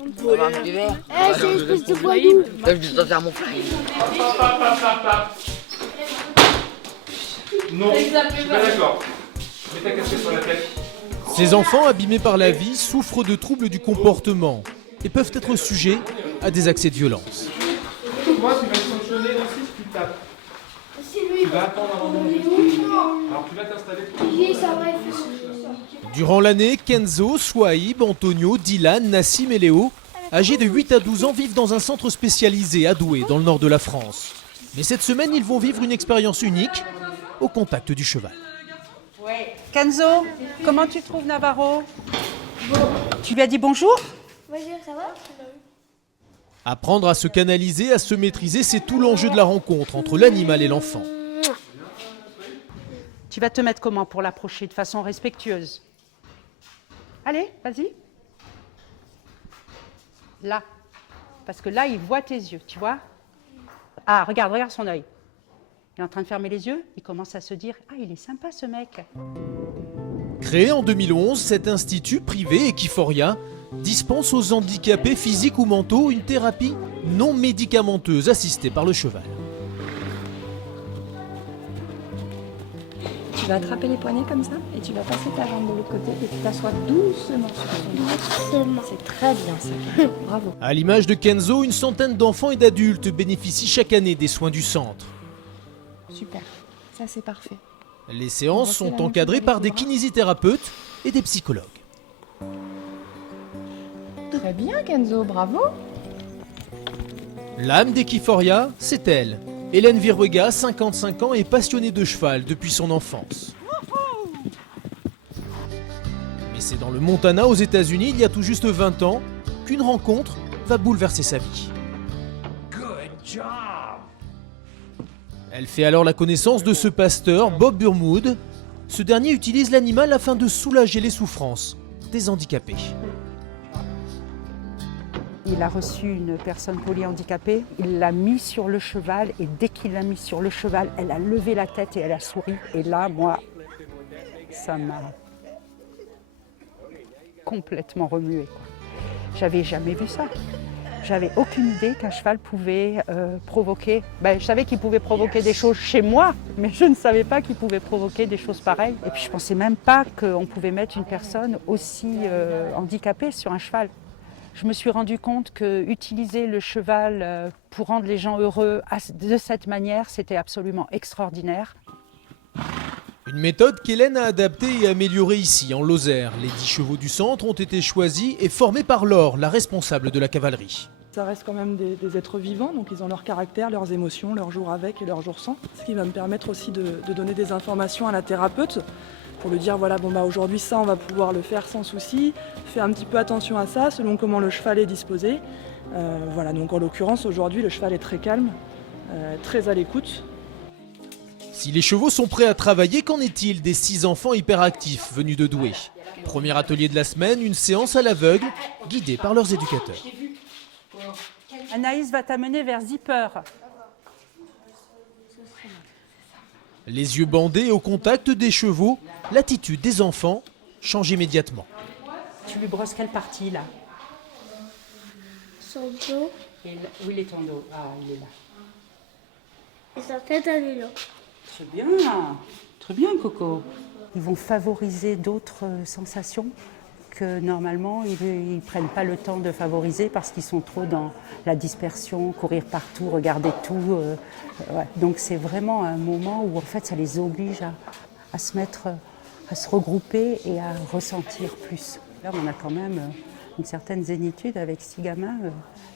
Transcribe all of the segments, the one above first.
un petit verre. C'est une espèce de voyou. Je dois faire mon frère. Non, je suis pas d'accord. Mets ta casquette sur la tête. Ces enfants abîmés par la vie souffrent de troubles du comportement et peuvent être sujets à des accès de violence. Moi, tu vas être sanctionné aussi si tu tapes. Tu vas attendre avant de manger. Alors tu vas t'installer. Durant l'année, Kenzo, Souaïb, Antonio, Dylan, Nassim et Léo, âgés de 8 à 12 ans, vivent dans un centre spécialisé à Douai, dans le nord de la France. Mais cette semaine, ils vont vivre une expérience unique au contact du cheval. Kenzo, comment tu trouves Navarro? Tu lui as dit bonjour? Ça va? Apprendre à se canaliser, à se maîtriser, c'est tout l'enjeu de la rencontre entre l'animal et l'enfant. Tu vas te mettre comment pour l'approcher de façon respectueuse? Allez, vas-y. Là. Parce que là, il voit tes yeux, tu vois? Ah, regarde son œil. Il est en train de fermer les yeux, il commence à se dire « Ah, il est sympa ce mec !» Créé en 2011, cet institut privé Equiforia dispense aux handicapés physiques ou mentaux une thérapie non médicamenteuse assistée par le cheval. Tu vas attraper les poignets comme ça et tu vas passer ta jambe de l'autre côté et tu t'assois doucement sur ton dos. C'est très bien ça. Bravo. À l'image de Kenzo, une centaine d'enfants et d'adultes bénéficient chaque année des soins du centre. Super. Ça c'est parfait. Les séances sont encadrées par des kinésithérapeutes et des psychologues. Très bien Kenzo, bravo. L'âme d'Equiforia, c'est elle. Hélène Viruega, 55 ans, est passionnée de cheval depuis son enfance. Mais c'est dans le Montana, aux États-Unis, il y a tout juste 20 ans, qu'une rencontre va bouleverser sa vie. Elle fait alors la connaissance de ce pasteur, Bob Burmood. Ce dernier utilise l'animal afin de soulager les souffrances des handicapés. Il a reçu une personne polyhandicapée, il l'a mis sur le cheval et dès qu'il l'a mis sur le cheval, elle a levé la tête et elle a souri. Et là, moi, ça m'a complètement remué, quoi. J'avais jamais vu ça. J'avais aucune idée qu'un cheval pouvait provoquer... je savais qu'il pouvait provoquer des choses chez moi, mais je ne savais pas qu'il pouvait provoquer des choses pareilles. Et puis je ne pensais même pas qu'on pouvait mettre une personne aussi handicapée sur un cheval. Je me suis rendu compte qu'utiliser le cheval pour rendre les gens heureux de cette manière, c'était absolument extraordinaire. Une méthode qu'Hélène a adaptée et améliorée ici, en Lozère. Les 10 chevaux du centre ont été choisis et formés par Laure, la responsable de la cavalerie. Ça reste quand même des êtres vivants, donc ils ont leur caractère, leurs émotions, leurs jours avec et leurs jours sans. Ce qui va me permettre aussi de donner des informations à la thérapeute pour lui dire voilà, aujourd'hui ça on va pouvoir le faire sans souci, fais un petit peu attention à ça selon comment le cheval est disposé. Donc en l'occurrence aujourd'hui le cheval est très calme, très à l'écoute. Si les chevaux sont prêts à travailler, qu'en est-il des 6 enfants hyperactifs venus de Douai? Premier atelier de la semaine, une séance à l'aveugle, guidée par leurs éducateurs. Anaïs va t'amener vers Zipper. Les yeux bandés au contact des chevaux, l'attitude des enfants change immédiatement. Tu lui brosses quelle partie là? Son dos Où il est ton dos? Ah, il est là. et sa tête, elle est là. Très bien Coco. Ils vont favoriser d'autres sensations que normalement ils ne prennent pas le temps de favoriser parce qu'ils sont trop dans la dispersion, courir partout, regarder tout. Donc c'est vraiment un moment où en fait ça les oblige à se mettre, à se regrouper et à ressentir plus. Là on a quand même une certaine zénitude avec 6 gamins,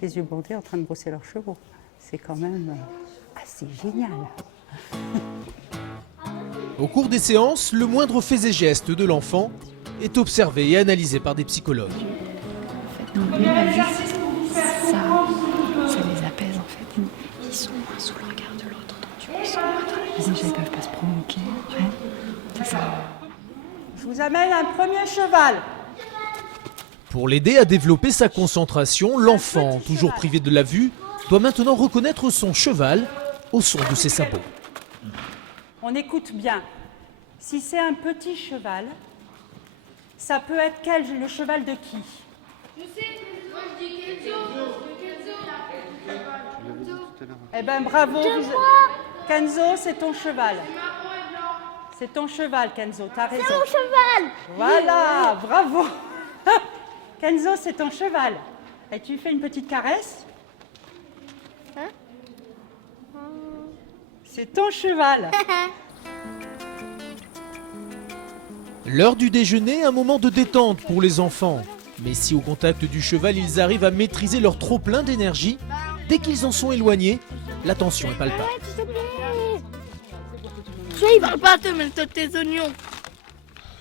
les yeux bandés en train de brosser leurs chevaux. C'est quand même assez génial. Au cours des séances, le moindre fait et geste de l'enfant est observé et analysé par des psychologues. Ça les apaise en fait. Ils sont moins sous le regard de l'autre, donc tu peux se mettre. Déjà ils peuvent pas se provoquer. Ouais. C'est ça. Je vous amène un premier cheval. Pour l'aider à développer sa concentration, l'enfant, toujours privé de la vue, doit maintenant reconnaître son cheval au son de ses sabots. On écoute bien. Si c'est un petit cheval, ça peut être le cheval de qui? Je sais, moi je dis Eh ben bravo. Kenzo, c'est ton cheval. C'est ton cheval, Kenzo, t'as raison. C'est mon cheval. Voilà, bravo. Kenzo, c'est ton cheval. Et tu fais une petite caresse? Hein? C'est ton cheval. L'heure du déjeuner, un moment de détente pour les enfants. Mais si au contact du cheval, ils arrivent à maîtriser leur trop-plein d'énergie, dès qu'ils en sont éloignés, la tension est palpable. Arrête, s'il te plaît. Toi, il parle pas, te mets tes oignons.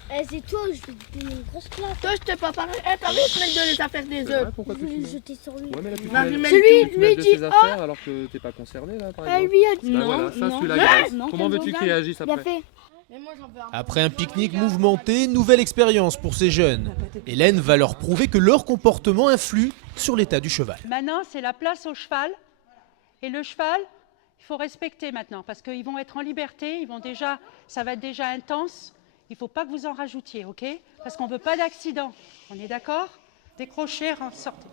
Eh, c'est toi, je vais te donner une grosse claque. Toi, je t'ai pas parlé. Eh, t'as vu, je mets de les affaires des œufs. Pourquoi Je tu voulais te mets jeter sur lui. Ouais, mais là, tu te Non, mets- je mets- tu te lui mets de dit, ses affaires alors que t'es pas concerné là par Ah, exemple. lui a dit Bah non. voilà, ça non. suit la Ouais, grâce. non, Comment veux-tu qu'ils réagissent Bien après? fait. Après un pique-nique mouvementé, nouvelle expérience pour ces jeunes. Hélène va leur prouver que leur comportement influe sur l'état du cheval. Maintenant, c'est la place au cheval. Et le cheval, il faut respecter maintenant parce qu'ils vont être en liberté. Ça va être déjà intense. Il ne faut pas que vous en rajoutiez, ok? Parce qu'on ne veut pas d'accident. On est d'accord? Décrochez, sortez.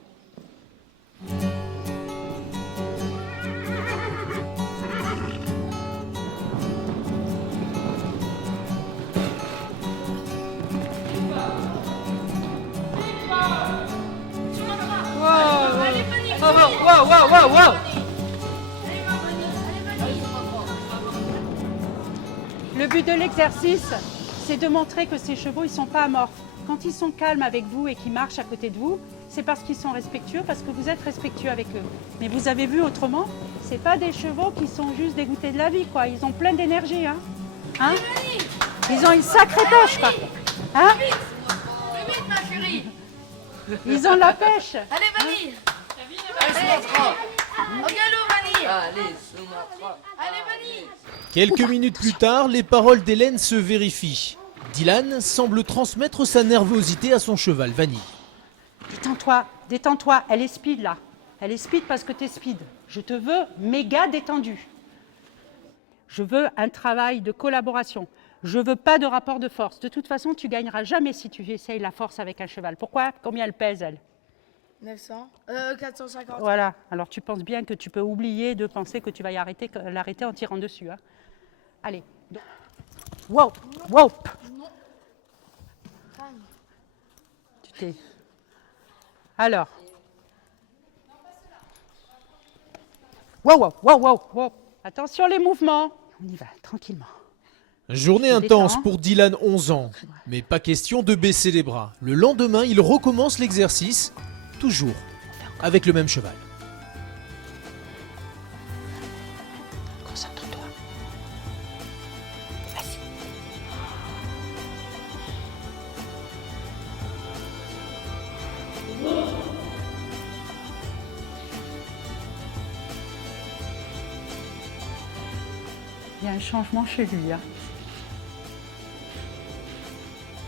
Le but de l'exercice, c'est de montrer que ces chevaux, ils ne sont pas amorphes. Quand ils sont calmes avec vous et qu'ils marchent à côté de vous, c'est parce qu'ils sont respectueux, parce que vous êtes respectueux avec eux. Mais vous avez vu autrement, c'est pas des chevaux qui sont juste dégoûtés de la vie, quoi. Ils ont plein d'énergie, hein. Ils ont une sacrée pêche, quoi. Hein? Plus vite, ma chérie. Ils ont de la pêche. Allez, Vanille. Allez, Sumatra. Au galop, Vanille. Allez, Sumatra. Allez, Vanille. Quelques minutes plus tard, les paroles d'Hélène se vérifient. Dylan semble transmettre sa nervosité à son cheval, Vanille. Détends-toi, détends-toi. Elle est speed, là. Elle est speed parce que t'es speed. Je te veux méga détendu. Je veux un travail de collaboration. Je veux pas de rapport de force. De toute façon, tu gagneras jamais si tu essayes la force avec un cheval. Pourquoi? Combien elle pèse, elle? 900. 450. Voilà. Alors tu penses bien que tu peux oublier de penser que tu vas l'arrêter en tirant dessus. Hein. Allez. Wow, wow. Tu t'es. Alors. Wow, wow, wow, wow, wow. Attention les mouvements. On y va, tranquillement. Journée Je intense détends, hein. pour Dylan, 11 ans. Mais pas question de baisser les bras. Le lendemain, il recommence l'exercice, toujours avec le même cheval. Concentre-toi. Vas-y. Il y a un changement chez lui. Hein.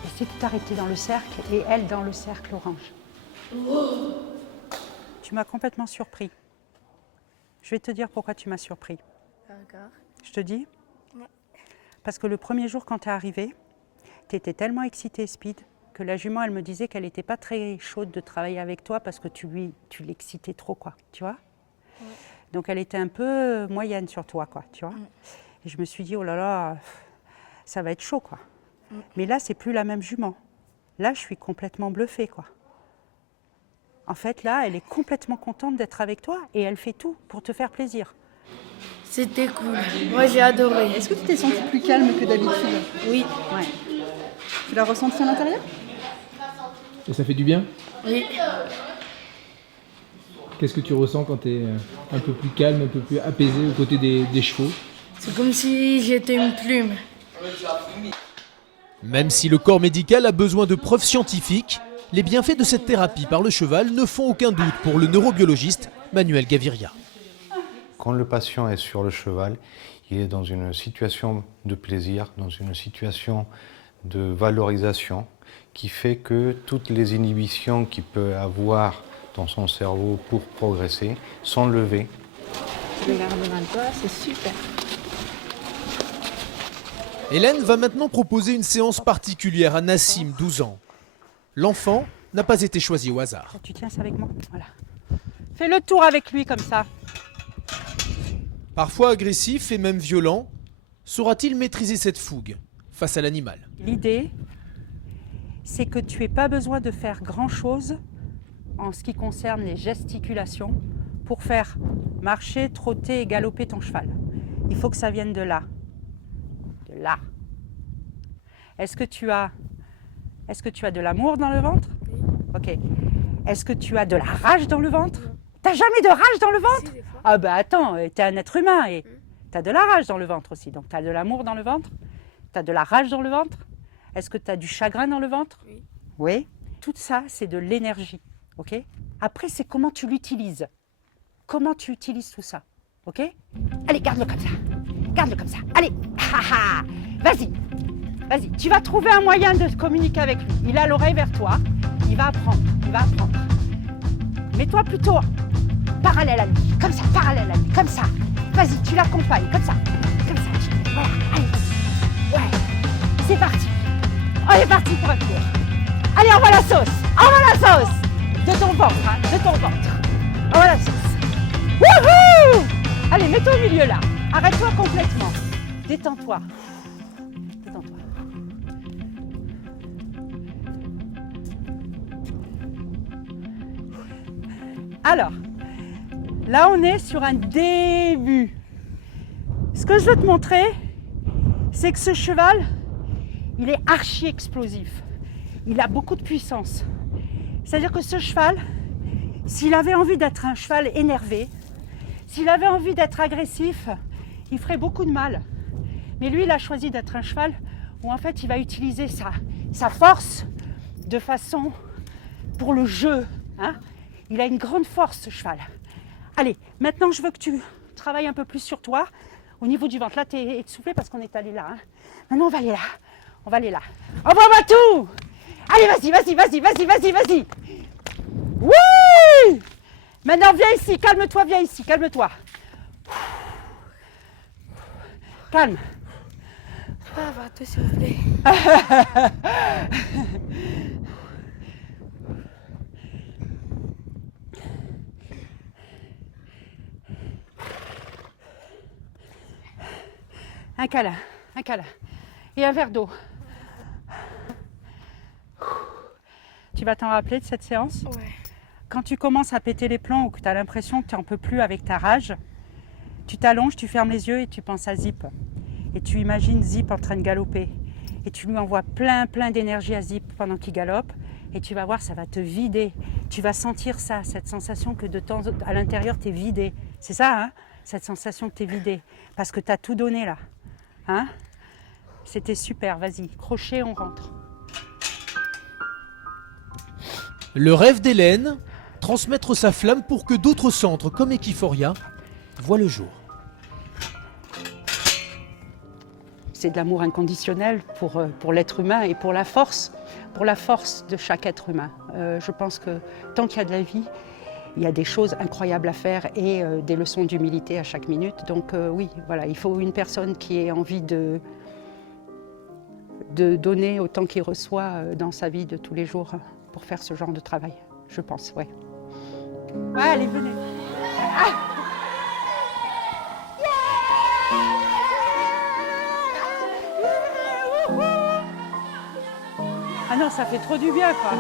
Essaie de t'arrêter dans le cercle et elle dans le cercle orange. Tu m'as complètement surpris. Je vais te dire pourquoi tu m'as surpris. D'accord. Je te dis? Ouais. Parce que le premier jour quand tu es arrivé, tu étais tellement excitée, Speed, que la jument, elle me disait qu'elle n'était pas très chaude de travailler avec toi parce que tu l'excitais trop, quoi, tu vois? Ouais. Donc elle était un peu moyenne sur toi, quoi, tu vois? Et je me suis dit, oh là là, ça va être chaud, quoi. Mais là, c'est plus la même jument. Là, je suis complètement bluffée, quoi. En fait, là, elle est complètement contente d'être avec toi et elle fait tout pour te faire plaisir. C'était cool. Moi, j'ai adoré. Est-ce que tu t'es sentie plus calme que d'habitude? Oui. Ouais. Tu l'as ressenti à l'intérieur? Et ça fait du bien? Oui. Qu'est-ce que tu ressens quand tu es un peu plus calme, un peu plus apaisé aux côtés des chevaux? C'est comme si j'étais une plume. Même si le corps médical a besoin de preuves scientifiques, les bienfaits de cette thérapie par le cheval ne font aucun doute pour le neurobiologiste Manuel Gaviria. Quand le patient est sur le cheval, il est dans une situation de plaisir, dans une situation de valorisation qui fait que toutes les inhibitions qu'il peut avoir dans son cerveau pour progresser sont levées. Je vais garder devant toi, c'est super. Hélène va maintenant proposer une séance particulière à Nassim, 12 ans. L'enfant n'a pas été choisi au hasard. Tu tiens ça avec moi, voilà. Fais le tour avec lui comme ça. Parfois agressif et même violent, saura-t-il maîtriser cette fougue face à l'animal? L'idée, c'est que tu n'aies pas besoin de faire grand-chose en ce qui concerne les gesticulations pour faire marcher, trotter et galoper ton cheval. Il faut que ça vienne de là. De là. Est-ce que tu as de l'amour dans le ventre? Ok. Est-ce que tu as de la rage dans le ventre? T'as jamais de rage dans le ventre? Ah bah attends, t'es un être humain et t'as de la rage dans le ventre aussi. Donc t'as de l'amour dans le ventre? T'as de la rage dans le ventre? Est-ce que t'as du chagrin dans le ventre? Oui. Oui. Tout ça, c'est de l'énergie. Ok? Après, c'est comment tu l'utilises. Comment tu utilises tout ça. Ok? Allez, garde-le comme ça. Garde-le comme ça. Allez. Vas-y. Vas-y. Tu vas trouver un moyen de communiquer avec lui. Il a l'oreille vers toi. Il va apprendre. Il va apprendre. Mets-toi plutôt parallèle à lui. Comme ça, parallèle à lui. Comme ça. Vas-y, tu l'accompagnes. Comme ça. Comme ça. Voilà. Allez, vas-y. Ouais. C'est parti. On est parti pour un tour. Allez, envoie la sauce. Envoie la sauce. De ton ventre, hein. De ton ventre. Envoie la sauce. Wouhou! Allez, mets-toi au milieu là. Arrête-toi complètement. Détends-toi. Détends-toi. Alors, là on est sur un début. Ce que je veux te montrer, c'est que ce cheval, il est archi explosif. Il a beaucoup de puissance. C'est-à-dire que ce cheval, s'il avait envie d'être un cheval énervé, s'il avait envie d'être agressif, il ferait beaucoup de mal. Mais lui, il a choisi d'être un cheval où en fait, il va utiliser sa force de façon pour le jeu. Hein. Il a une grande force, ce cheval. Allez, maintenant, je veux que tu travailles un peu plus sur toi, au niveau du ventre. Là, tu es essoufflé parce qu'on est allé là. Hein. Maintenant, on va aller là. On va aller là. Envoie-moi tout! Allez, vas-y, vas-y, vas-y, vas-y, vas-y, vas-y! Oui! Maintenant, viens ici, calme-toi, viens ici, calme-toi. Calme. Ah, va te s'il vous plaît. Un câlin. Et un verre d'eau. Tu vas t'en rappeler de cette séance? Ouais. Quand tu commences à péter les plombs ou que tu as l'impression que tu n'en peux plus avec ta rage, tu t'allonges, tu fermes les yeux et tu penses à Zip. Et tu imagines Zip en train de galoper. Et tu lui envoies plein d'énergie à Zip pendant qu'il galope. Et tu vas voir, ça va te vider. Tu vas sentir ça, cette sensation que de temps à l'intérieur, tu es vidé. C'est ça, hein? Cette sensation que tu es vidé. Parce que tu as tout donné là. Hein? C'était super, vas-y, crochet, on rentre. Le rêve d'Hélène, transmettre sa flamme pour que d'autres centres comme Equiforia voient le jour. C'est de l'amour inconditionnel pour l'être humain et pour la force de chaque être humain. Je pense que tant qu'il y a de la vie, il y a des choses incroyables à faire et des leçons d'humilité à chaque minute. Donc oui, voilà, il faut une personne qui ait envie de donner autant qu'il reçoit dans sa vie de tous les jours pour faire ce genre de travail, je pense, ouais. Ouais, allez, venez. Ah non, ça fait trop du bien, quoi.